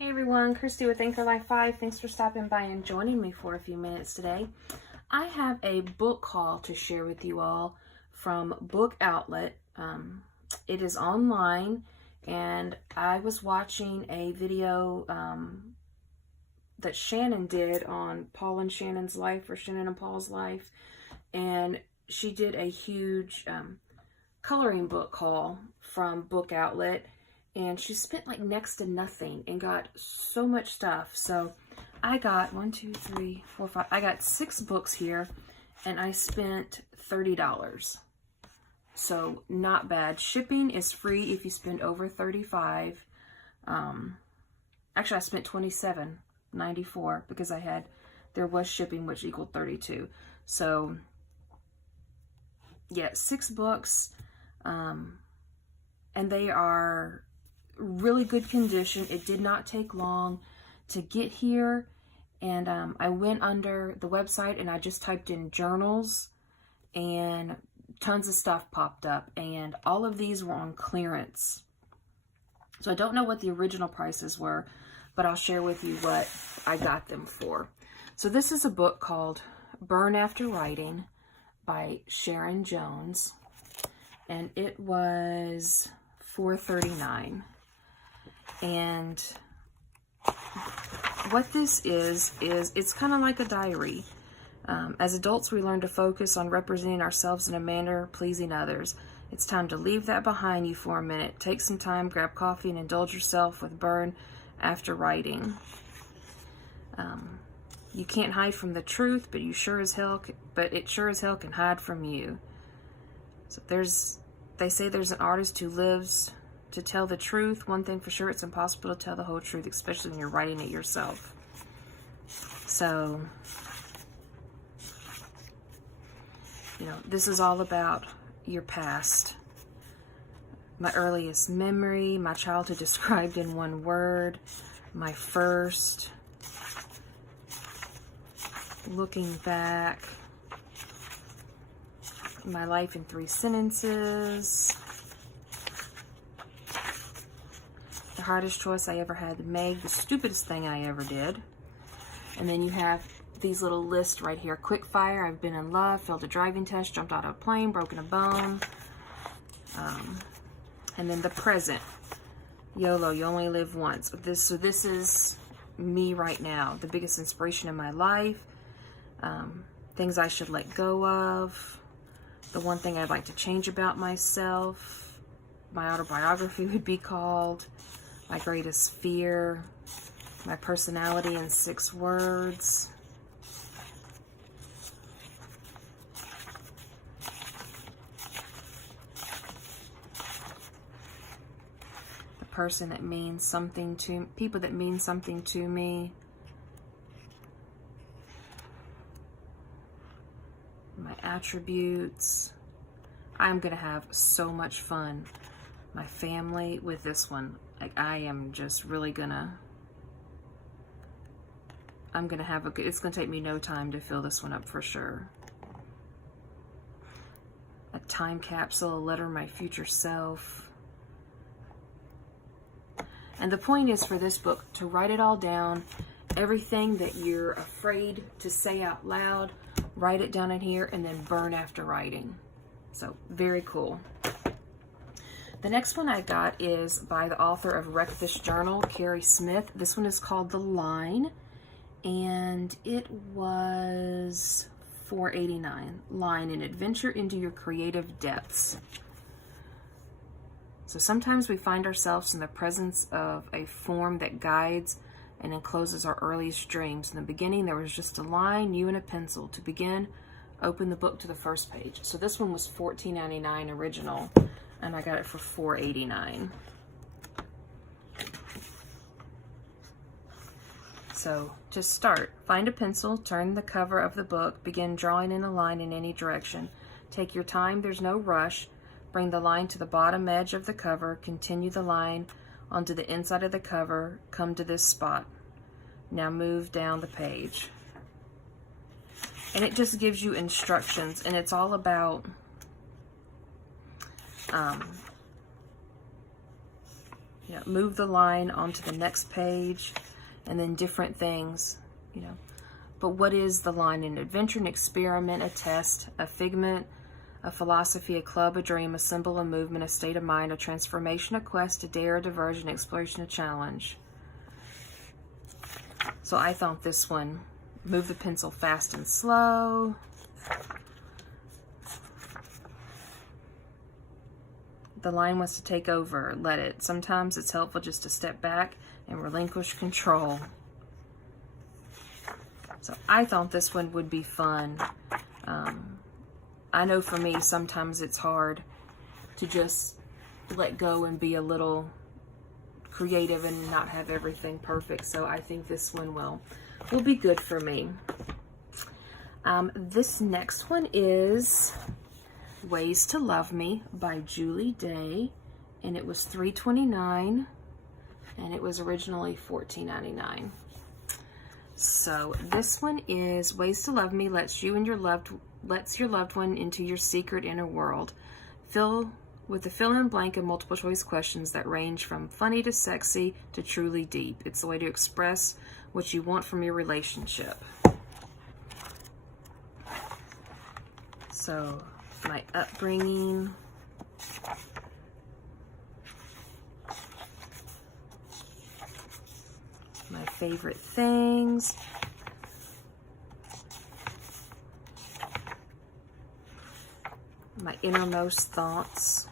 Hey everyone, Christy with Anchor Life 5. Thanks for stopping by and joining me for a few minutes today. I have a book haul to share with you all from Book Outlet. It is online, and I was watching a video that Shannon did on Paul and Shannon's life, or Shannon and Paul's life, and she did a huge coloring book haul from Book Outlet. And she spent like next to nothing and got so much stuff. So I got I got 6 books here, and I spent $30. So not bad. Shipping is free if you spend over $35. Actually, I spent $27.94 because there was shipping, which equaled $32. So yeah, 6 books, and they are really good condition. It did not take long to get here, and I went under the website and I just typed in journals, and tons of stuff popped up, and all of these were on clearance. So I don't know what the original prices were, but I'll share with you what I got them for. So this is a book called Burn After Writing by Sharon Jones, and it was $4.39. And what this is it's kind of like a diary. As adults, we learn to focus on representing ourselves in a manner pleasing others. It's time to leave that behind you for a minute. Take some time, grab coffee, and indulge yourself with Burn After Writing. You can't hide from the truth, but it sure as hell can hide from you. So they say there's an artist who lives to tell the truth. One thing for sure, it's impossible to tell the whole truth, especially when you're writing it yourself. So, this is all about your past. My earliest memory, my childhood described in one word, my first, looking back, my life in 3 sentences, the hardest choice I ever had to make, the stupidest thing I ever did. And then you have these little lists right here. Quick fire, I've been in love, failed a driving test, jumped out of a plane, broken a bone. And then the present, YOLO, you only live once. So this is me right now, the biggest inspiration in my life, things I should let go of, the one thing I'd like to change about myself, my autobiography would be called, my greatest fear, my personality in 6 words, the person that means something to people that mean something to me, my attributes. I'm gonna have so much fun, my family, with this one. Like, I am just really it's gonna take me no time to fill this one up for sure. A time capsule, a letter to my future self. And the point is for this book to write it all down, everything that you're afraid to say out loud, write it down in here, and then burn after writing. So very cool. The next one I got is by the author of Wreck This Journal, Carrie Smith. This one is called The Line, and it was $4.89. Line, an adventure into your creative depths. So sometimes we find ourselves in the presence of a form that guides and encloses our earliest dreams. In the beginning, there was just a line, you and a pencil. To begin, open the book to the first page. So this one was $14.99 original, and I got it for $4.89. So to start, find a pencil, turn the cover of the book, begin drawing in a line in any direction. Take your time, there's no rush. Bring the line to the bottom edge of the cover, continue the line onto the inside of the cover, come to this spot. Now move down the page. And it just gives you instructions, and it's all about you know, move the line onto the next page, and then different things, you know. But what is the line? An adventure, an experiment, a test, a figment, a philosophy, a club, a dream, a symbol, a movement, a state of mind, a transformation, a quest, a dare, a diversion, exploration, a challenge. So I thought this one, move the pencil fast and slow. The line wants to take over, let it. Sometimes it's helpful just to step back and relinquish control. So I thought this one would be fun. I know for me, sometimes it's hard to just let go and be a little creative and not have everything perfect. So I think this one will be good for me. This next one is Ways to Love Me by Julie Day, and it was $3.29, and it was originally $14.99. So this one is Ways to Love Me lets your loved one into your secret inner world. Fill in blank and multiple choice questions that range from funny to sexy to truly deep. It's a way to express what you want from your relationship. So my upbringing, my favorite things, my innermost thoughts,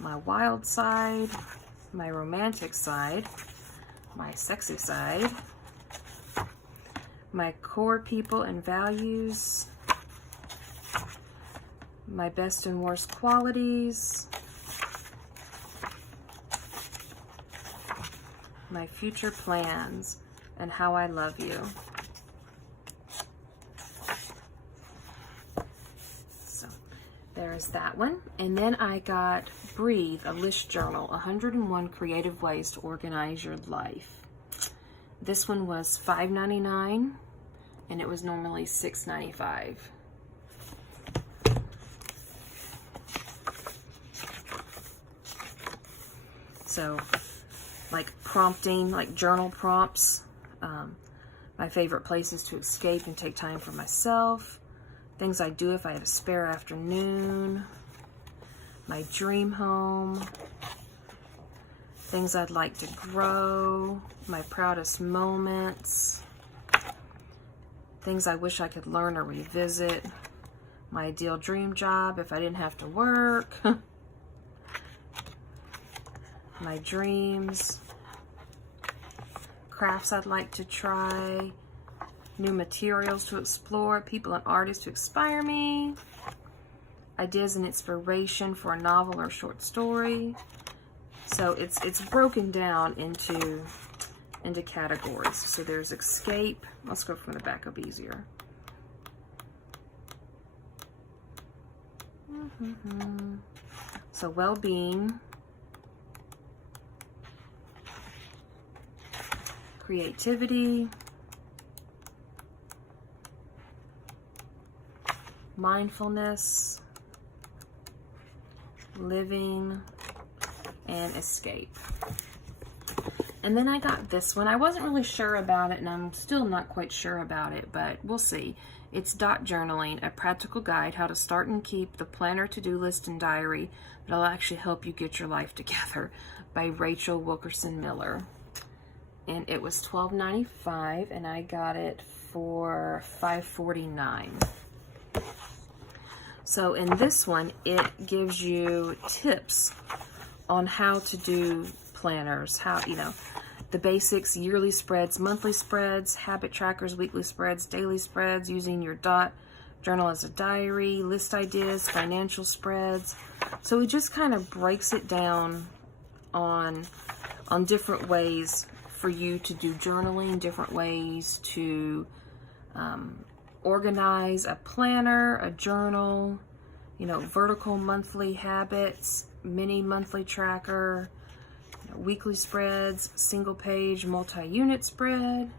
my wild side, my romantic side, my sexy side, my core people and values, my best and worst qualities, my future plans, and how I love you. So there's that one. And then I got Breathe, a list journal, 101 creative ways to organize your life. This one was $5.99, and it was normally $6.95. So like prompting, like journal prompts, my favorite places to escape and take time for myself, things I do if I have a spare afternoon, my dream home, things I'd like to grow, my proudest moments, things I wish I could learn or revisit, my ideal dream job if I didn't have to work, my dreams, crafts I'd like to try, new materials to explore, people and artists to inspire me, ideas and inspiration for a novel or short story. So it's broken down into categories. So there's escape. Let's go from the back up easier. So well-being, creativity, mindfulness, living, and escape. And then I got this one. I wasn't really sure about it, and I'm still not quite sure about it, but we'll see. It's Dot Journaling, a practical guide how to start and keep the planner, to-do list, and diary that'll actually help you get your life together, by Rachel Wilkerson Miller. And it was $12.95, and I got it for $5.49. So in this one, it gives you tips on how to do planners, how, you know, the basics, yearly spreads, monthly spreads, habit trackers, weekly spreads, daily spreads, using your Dot journal as a diary, list ideas, financial spreads. So it just kind of breaks it down on different ways for you to do journaling, different ways to organize a planner, a journal, you know, vertical monthly habits, mini monthly tracker, you know, weekly spreads, single page, multi-unit spread,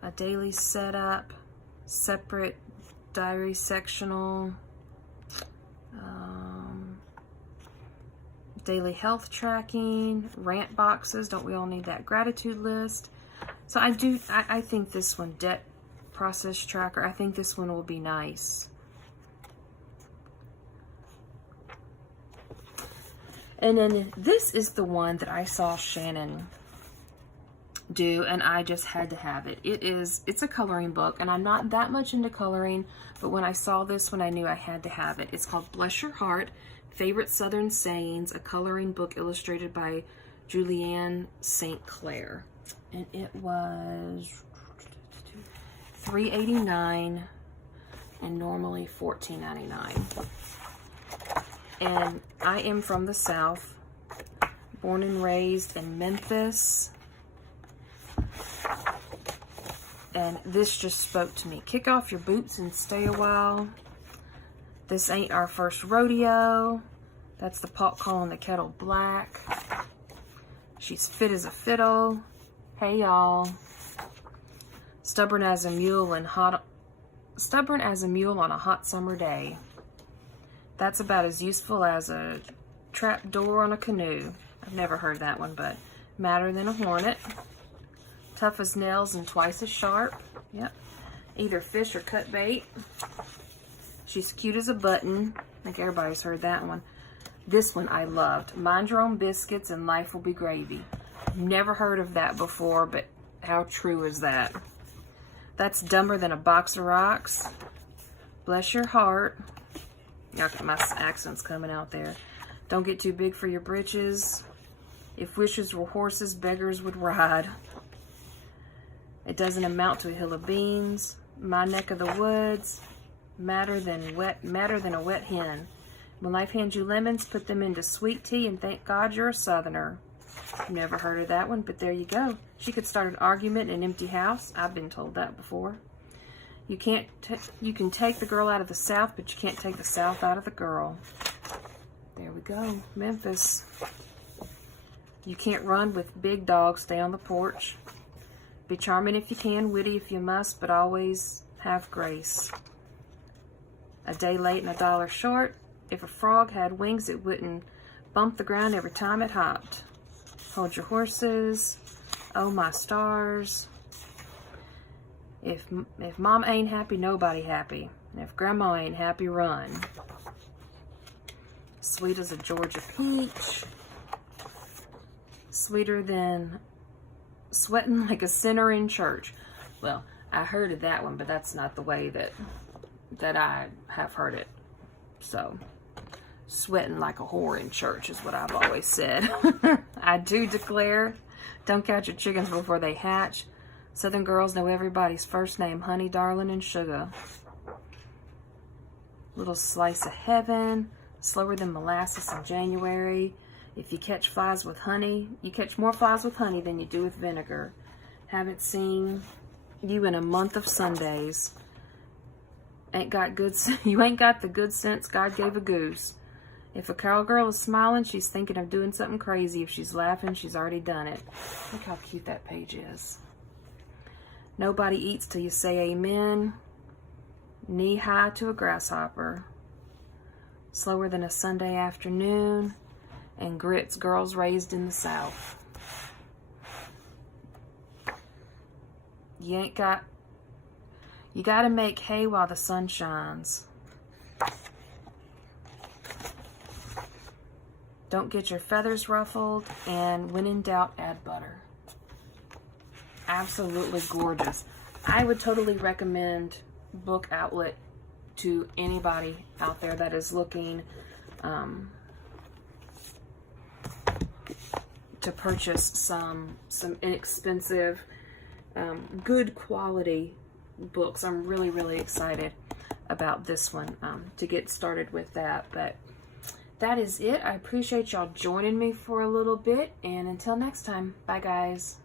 a daily setup, separate diary sectional, daily health tracking, rant boxes. Don't we all need that gratitude list? So I think this one, debt process tracker, I think this one will be nice. And then this is the one that I saw Shannon do, and I just had to have it. It's a coloring book, and I'm not that much into coloring, but when I saw this one, I knew I had to have it. It's called Bless Your Heart, Favorite Southern Sayings, a coloring book illustrated by Julianne St. Clair. And it was $3.89 and normally $14.99. And I am from the South, born and raised in Memphis. And this just spoke to me. Kick off your boots and stay a while. This ain't our first rodeo. That's the pot calling the kettle black. She's fit as a fiddle. Hey y'all. Stubborn as a mule on a hot summer day. That's about as useful as a trap door on a canoe. I've never heard that one, but madder than a hornet. Tough as nails and twice as sharp. Yep. Either fish or cut bait. She's cute as a button. I think everybody's heard that one. This one I loved. Mind your own biscuits and life will be gravy. Never heard of that before, but how true is that? That's dumber than a box of rocks. Bless your heart. Okay, my accent's coming out there. Don't get too big for your britches. If wishes were horses, beggars would ride. It doesn't amount to a hill of beans. My neck of the woods, madder than a wet hen. When life hands you lemons, put them into sweet tea and thank God you're a Southerner. Never heard of that one, but there you go. She could start an argument in an empty house. I've been told that before. You can take the girl out of the South, but you can't take the South out of the girl. There we go. Memphis. You can't run with big dogs. Stay on the porch. Be charming if you can, witty if you must, but always have grace. A day late and a dollar short. If a frog had wings, it wouldn't bump the ground every time it hopped. Hold your horses. Oh, my stars. If mom ain't happy, nobody happy. And if grandma ain't happy, run. Sweet as a Georgia peach. Sweeter than sweating like a sinner in church. Well, I heard of that one, but that's not the way that I have heard it. So, sweating like a whore in church is what I've always said. I do declare, don't count your chickens before they hatch. Southern girls know everybody's first name, honey, darling, and sugar. Little slice of heaven, slower than molasses in January. If you catch flies with honey, you catch more flies with honey than you do with vinegar. Haven't seen you in a month of Sundays. You ain't got the good sense God gave a goose. If a cowgirl is smiling, she's thinking of doing something crazy. If she's laughing, she's already done it. Look how cute that page is. Nobody eats till you say amen. Knee high to a grasshopper. Slower than a Sunday afternoon. And grits, girls raised in the South. You gotta make hay while the sun shines. Don't get your feathers ruffled, and when in doubt, add butter. Absolutely gorgeous. I would totally recommend Book Outlet to anybody out there that is looking to purchase some inexpensive, good quality books. I'm really, really excited about this one to get started with that. But that is it. I appreciate y'all joining me for a little bit, and until next time, bye guys.